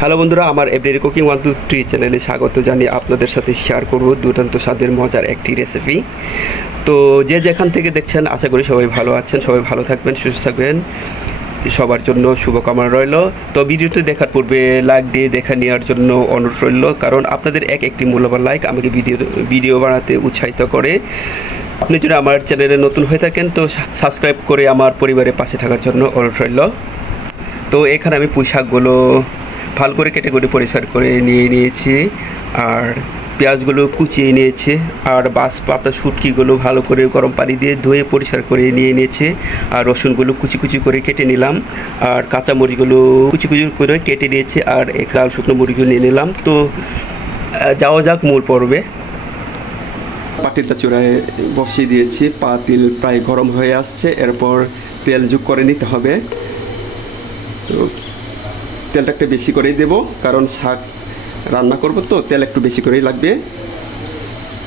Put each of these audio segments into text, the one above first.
Hello বন্ধুরা, আমার everyday cooking 123 চ্যানেলে স্বাগত জানিয়ে আপনাদের সাথে শেয়ার করব দুর্দান্ত স্বাদের মজার একটি রেসিপি। তো যে যেখান থেকে দেখছেন আশা করি সবাই ভালো আছেন, সবাই ভালো থাকবেন, সুস্থ থাকবেন, সবার জন্য শুভকামনা রইল। তো ভিডিওটি দেখার পূর্বে লাইক দিয়ে দেখা নেওয়ার জন্য অনুরোধ রইল, কারণ আপনাদের একটি মূল্যবান লাইক আমাকে ভিডিও বানাতে উৎসাহিত করে। আপনি যদি আমার চ্যানেলে নতুন হয়ে থাকেন তো সাবস্ক্রাইব করে আমার পরিবারের পাশে থাকার জন্য অনুরোধ রইল। তো এখানে আমি পুঁই শাকগুলো ভালো করে কেটে পরিষ্কার করে নিয়েছি, আর পেঁয়াজগুলো কুচিয়ে নিয়েছি, আর পাতা শুটকিগুলো ভালো করে গরম পানি দিয়ে ধুয়ে পরিষ্কার করে নিয়েছি, আর রসুনগুলো কুচি করে কেটে নিলাম, আর কাঁচামরিচগুলো কুচি করে কেটে নিয়েছি, আর লাল শুকনো মরিচগুলো নিয়ে নিলাম। তো যাওয়া যাক মূল পর্বে। পাতিলটা চূড়ায় বসিয়ে দিয়েছি, পাতিল প্রায় গরম হয়ে আসছে, এরপর তেল যোগ করে নিতে হবে। তো তেলটা একটু বেশি করেই দেব, কারণ শাক রান্না করব তো তেল একটু বেশি করেই লাগবে।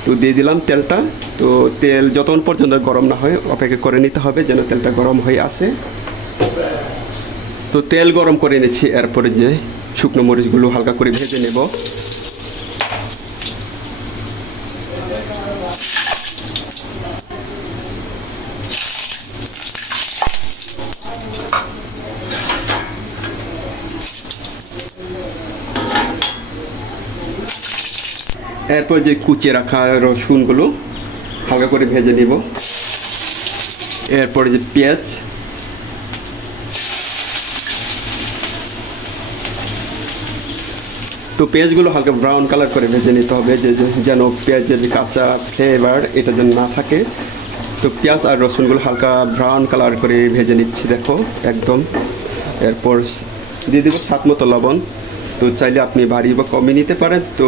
তো দিয়ে দিলাম তেলটা। তো তেল যতক্ষণ পর্যন্ত গরম না হয় অপেক্ষা করে নিতে হবে, যেন তেলটা গরম হয়ে আসে। তো তেল গরম করে নিচ্ছি, এরপরে যে শুকনো মরিচগুলো হালকা করে ভেজে নেব। এরপর যে কুচিয়ে রাখা রসুনগুলো হালকা করে ভেজে নিব। এরপরে যে পেঁয়াজ, তো পেঁয়াজগুলো হালকা ব্রাউন কালার করে ভেজে নিতে হবে, যেন পেঁয়াজের কাঁচা ফ্লেভার এটা যেন না থাকে। তো পেঁয়াজ আর রসুনগুলো হালকা ব্রাউন কালার করে ভেজে নিচ্ছি, দেখো একদম। এরপর দিয়ে দেবো স্বাদ মতো লবণ। তো চাইলে আপনি ভারী বা কমই নিতে পারেন, তো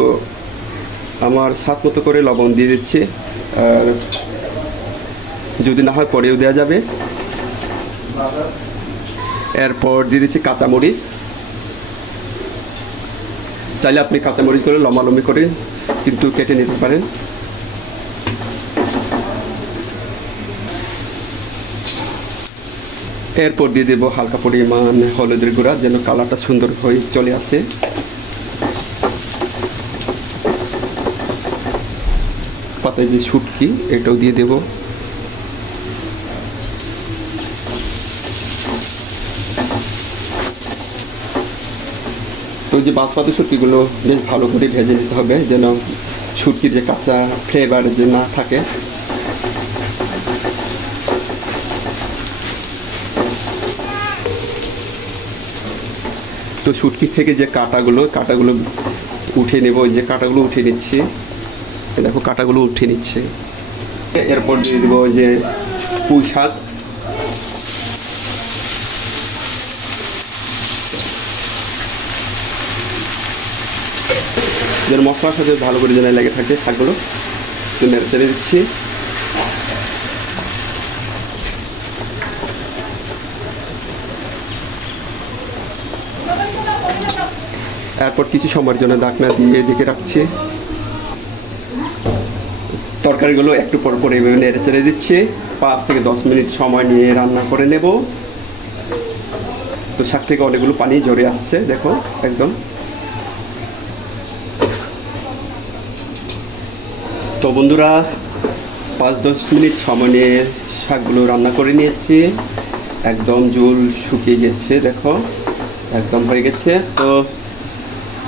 আমার স্বাদ মতো করে লবণ দিয়ে দিচ্ছি, আর যদি না হয় পরেও দেওয়া যাবে। এরপর দিয়ে দিচ্ছি কাঁচামরিচ। চাইলে আপনি কাঁচামরিচ করে লম্বালম্বি করে কিন্তু কেটে নিতে পারেন। এরপর দিয়ে দেবো হালকা পরিমাণ হলুদের গুঁড়া, যেন কালারটা সুন্দর হয়ে চলে আসে। পাতায় যে শুটকি এটাও দিয়ে দেব। তো যে বাঁশপাতা শুটকিগুলো বেশ ভালো করে ভেজে নিতে হবে, যেন শুটকির যে কাঁচা ফ্লেভার যে না থাকে। তো শুটকি থেকে যে কাঁটাগুলো উঠে নেব, যে কাঁটাগুলো উঠে নিচ্ছি, দেখো কাঁটাগুলো উঠে নিচ্ছে। এরপর দিয়ে দেবো যে পুঁই শাক। যেন মশলার সাথে ভালো করে যেন লেগে থাকে শাকগুলো, তো নেড়ে চেড়ে দিচ্ছি। এরপর কিছু সময়ের জন্য ঢাকনা দিয়ে এদিকে রাখছি। তরকারিগুলো একটু পর পর এইভাবে নেড়ে চেড়ে দিচ্ছি। 5 থেকে 10 মিনিট সময় নিয়ে রান্না করে নেব। তো শাক থেকে অনেকগুলো পানি ঝরে আসছে, দেখো একদম। তো বন্ধুরা, 5-10 মিনিট সময় নিয়ে শাকগুলো রান্না করে নিয়েছি, একদম ঝোল শুকিয়ে গেছে, দেখো একদম হয়ে গেছে। তো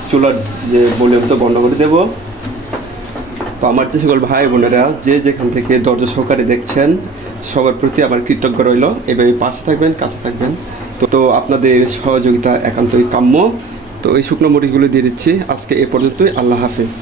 চুলার যে ভলিউমটা বন্ধ করে দেবো। তো আমার যে সকল ভাই বোনেরা যে যেখান থেকে ধৈর্য সহকারে দেখছেন, সবার প্রতি আমার কৃতজ্ঞ রইল। এভাবে পাশে থাকবেন, কাছে থাকবেন। তো আপনাদের সহযোগিতা একান্তই কাম্য। তো এই শুকনো মরিচগুলো দিয়ে দিচ্ছি। আজকে এ পর্যন্তই। আল্লাহ হাফেজ।